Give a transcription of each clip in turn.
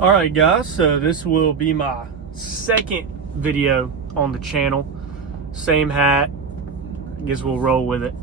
All right, guys, so this will be my second video on the channel. Same hat. I guess we'll roll with it.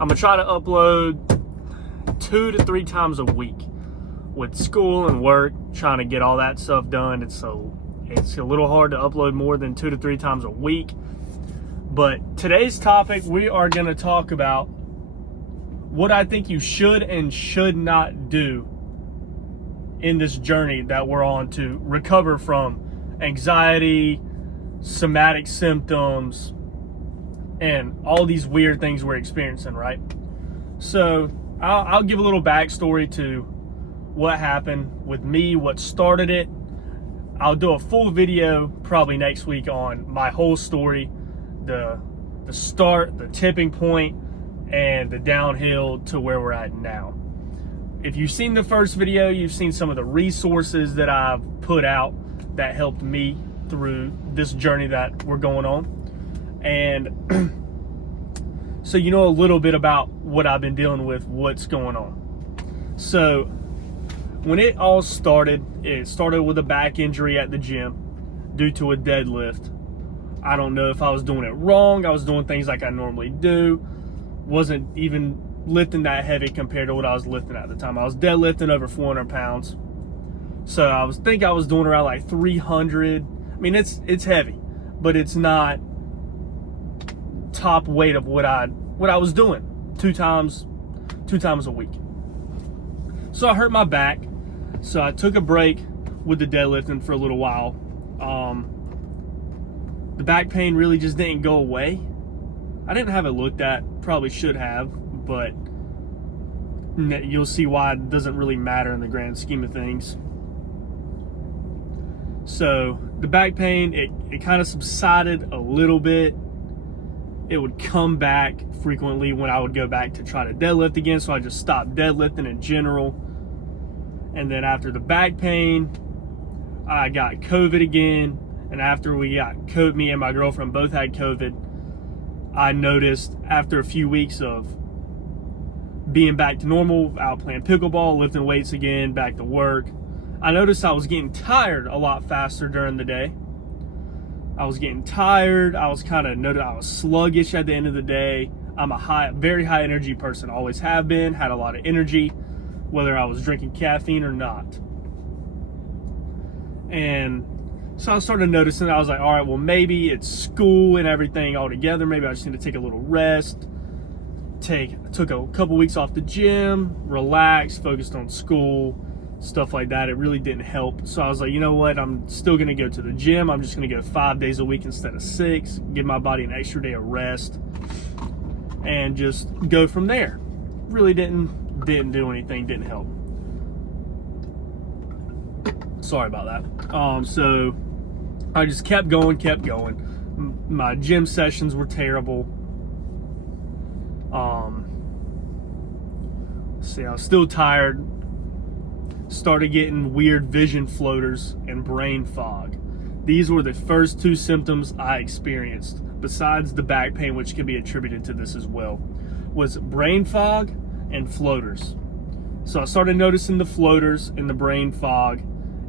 I'm gonna try to upload 2 to 3 times a week. With school and work, trying to get all that stuff done, it's a little hard to upload more than 2 to 3 times a week. But today's topic, we are gonna talk about what I think you should and should not do in this journey that we're on to recover from anxiety, somatic symptoms, and all these weird things we're experiencing, right? So I'll give a little backstory to what happened with me, what started it. I'll do a full video probably next week on my whole story, the start, the tipping point, and the downhill to where we're at now. If you've seen the first video, you've seen some of the resources that I've put out that helped me through this journey that we're going on. And so you know a little bit about what I've been dealing with, what's going on. So when it all started, it started with a back injury at the gym due to a deadlift. I don't know if I was doing it wrong. I was doing things like I normally do. Wasn't even lifting that heavy compared to what I was lifting at the time. I was deadlifting over 400 pounds. So I was doing around like 300. I mean, it's heavy, but it's not top weight of what I was doing two times a week. So I hurt my back. So I took a break with the deadlifting for a little while. The back pain really just didn't go away. I didn't have it looked at, probably should have, but you'll see why it doesn't really matter in the grand scheme of things. So the back pain, it kind of subsided a little bit. It would come back frequently when I would go back to try to deadlift again, so I just stopped deadlifting in general. And then after the back pain, I got COVID again. And after we got COVID, me and my girlfriend both had COVID, I noticed after a few weeks of being back to normal, out playing pickleball, lifting weights again, back to work, I noticed I was getting tired a lot faster during the day. I was getting tired. I was I was sluggish at the end of the day. I'm a very high energy person. Always have been, had a lot of energy, whether I was drinking caffeine or not. And so I started noticing, I was like, all right, well, maybe it's school and everything all together. Maybe I just need to take a little rest. Took a couple weeks off the gym, relaxed, focused on school, stuff like that. It really didn't help. So I was like, you know what? I'm still going to go to the gym. I'm just going to go 5 days a week instead of 6, give my body an extra day of rest, and just go from there. Really didn't do anything, didn't help. Sorry about that. So I just kept going. My gym sessions were terrible. See, I was still tired. Started getting weird vision floaters and brain fog. These were the first 2 symptoms I experienced, besides the back pain, which can be attributed to this as well, was brain fog and floaters. So I started noticing the floaters and the brain fog,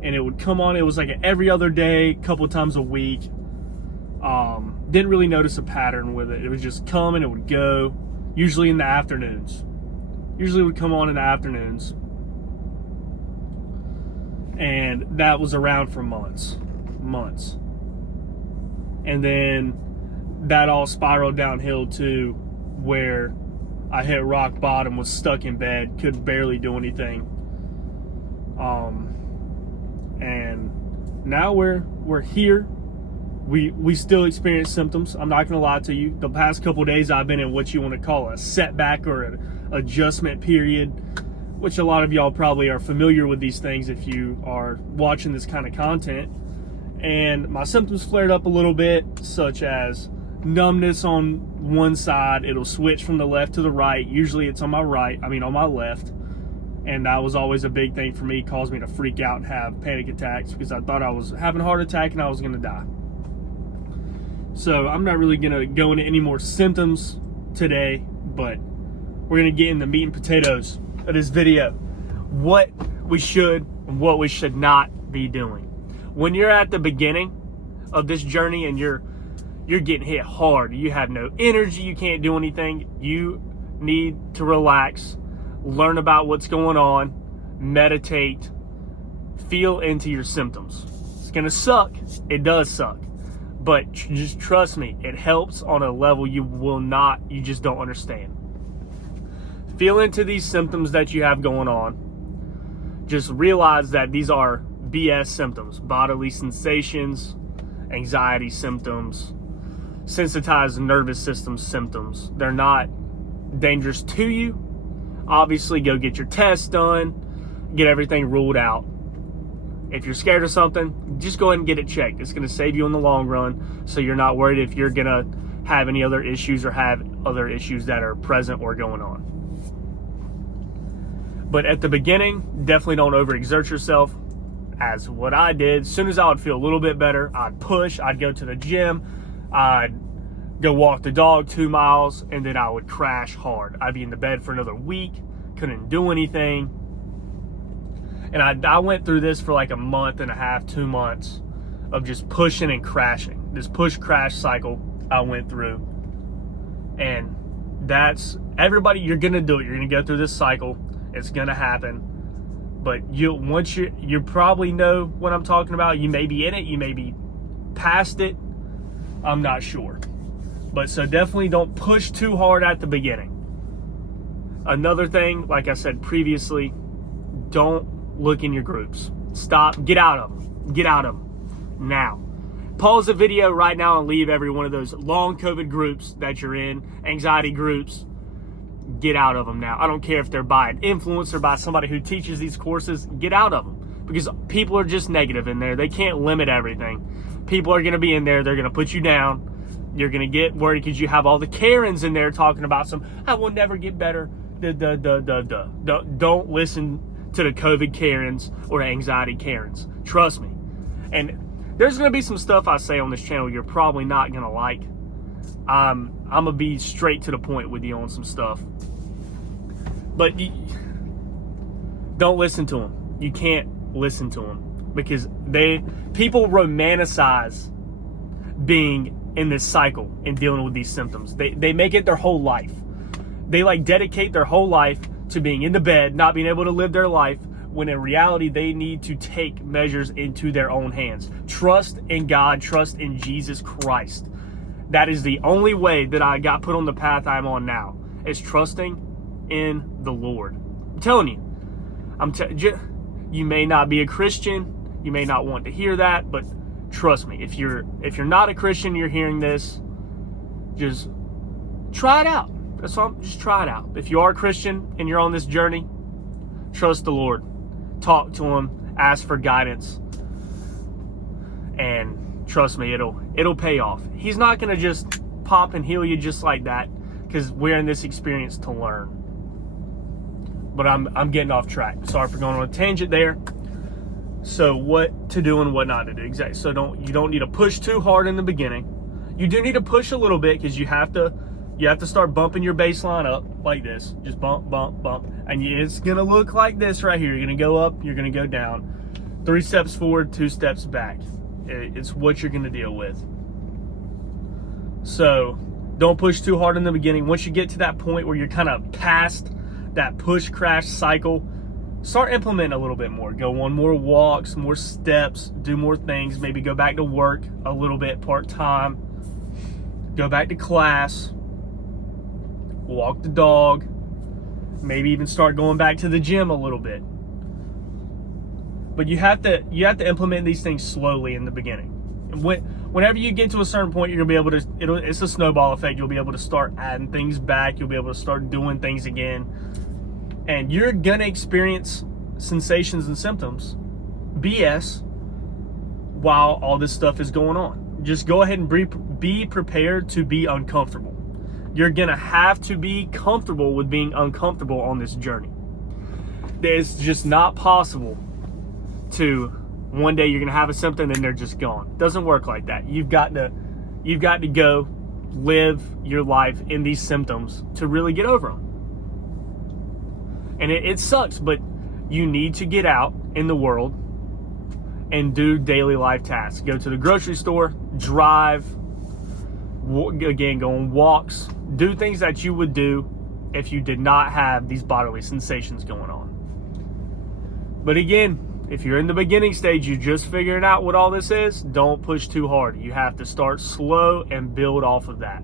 and it would come on. It was like every other day, couple times a week. Didn't really notice a pattern with it. It would just come and it would go, usually in the afternoons. Usually it would come on in the afternoons. And that was around for months. And then that all spiraled downhill to where I hit rock bottom, was stuck in bed, could barely do anything. And now we're here. We still experience symptoms. I'm not gonna lie to you. The past couple of days I've been in what you want to call a setback or an adjustment period, which a lot of y'all probably are familiar with these things if you are watching this kind of content. And my symptoms flared up a little bit, such as numbness on one side. It'll switch from the left to the right. Usually it's on my left. And that was always a big thing for me. It caused me to freak out and have panic attacks because I thought I was having a heart attack and I was gonna die. So I'm not really gonna go into any more symptoms today, but we're gonna get in the meat and potatoes of this video. What we should and what we should not be doing. When you're at the beginning of this journey and you're getting hit hard, you have no energy, you can't do anything, you need to relax, learn about what's going on, meditate, feel into your symptoms. It's gonna suck. It does suck. But just trust me, it helps on a level you just don't understand. Feel into these symptoms that you have going on. Just realize that these are BS symptoms, bodily sensations, anxiety symptoms, sensitized nervous system symptoms. They're not dangerous to you. Obviously, go get your test done, get everything ruled out. If you're scared of something, just go ahead and get it checked. It's going to save you in the long run, so you're not worried if you're going to have any other issues or have other issues that are present or going on. But at the beginning, definitely don't overexert yourself. As what I did, as soon as I would feel a little bit better, I'd push, I'd go to the gym, I'd go walk the dog 2 miles, and then I would crash hard. I'd be in the bed for another week, couldn't do anything. And I went through this for like a month and a half, 2 months of just pushing and crashing. This push-crash cycle I went through. And that's, everybody, you're going to do it. You're going to go through this cycle. It's going to happen. But once you probably know what I'm talking about. You may be in it. You may be past it. I'm not sure. But so definitely don't push too hard at the beginning. Another thing, like I said previously, don't look in your groups. Stop. Get out of them. Get out of them now. Pause the video right now and leave every one of those long COVID groups that you're in, anxiety groups. Get out of them now. I don't care if they're by an influencer, by somebody who teaches these courses. Get out of them, because people are just negative in there. They can't limit everything. People are going to be in there. They're going to put you down. You're going to get worried because you have all the Karens in there talking about I will never get better. Don't listen to the COVID Karens or anxiety Karens. Trust me. And there's going to be some stuff I say on this channel you're probably not going to like. I'm going to be straight to the point with you on some stuff. But don't listen to them. You can't listen to them, because people romanticize being in this cycle and dealing with these symptoms. They make it their whole life. They dedicate their whole life to being in the bed, not being able to live their life, when in reality they need to take measures into their own hands. Trust in God, trust in Jesus Christ. That is the only way that I got put on the path I'm on now, is trusting in the Lord. I'm telling you, you may not be a Christian, you may not want to hear that, but trust me, if you're not a Christian, you're hearing this, just try it out. That's all. Just try it out. If you are a Christian and you're on this journey, trust the Lord. Talk to Him. Ask for guidance. And trust me, it'll pay off. He's not going to just pop and heal you just like that, because we're in this experience to learn. But I'm getting off track. Sorry for going on a tangent there. So what to do and what not to do. Exactly. So you don't need to push too hard in the beginning. You do need to push a little bit, because you have to start bumping your baseline up like this. Just bump, bump, bump. And it's going to look like this right here. You're going to go up, you're going to go down. 3 steps forward, 2 steps back. It's what you're going to deal with. So don't push too hard in the beginning. Once you get to that point where you're kind of past that push crash cycle, start implementing a little bit more. Go on more walks, more steps, do more things. Maybe go back to work a little bit part-time. Go back to class. Walk the dog. Maybe even start going back to the gym a little bit. But you have to implement these things slowly in the beginning. And whenever you get to a certain point, you're gonna be able to. It's a snowball effect. You'll be able to start adding things back. You'll be able to start doing things again, and you're gonna experience sensations and symptoms, BS, while all this stuff is going on. Just go ahead and be prepared to be uncomfortable. You're gonna have to be comfortable with being uncomfortable on this journey. It's just not possible to one day you're gonna have a symptom and they're just gone. Doesn't work like that. You've got to go live your life in these symptoms to really get over them. And it sucks, but you need to get out in the world and do daily life tasks. Go to the grocery store, drive, again, go on walks, do things that you would do if you did not have these bodily sensations going on. But again, if you're in the beginning stage, you're just figuring out what all this is, don't push too hard. You have to start slow and build off of that.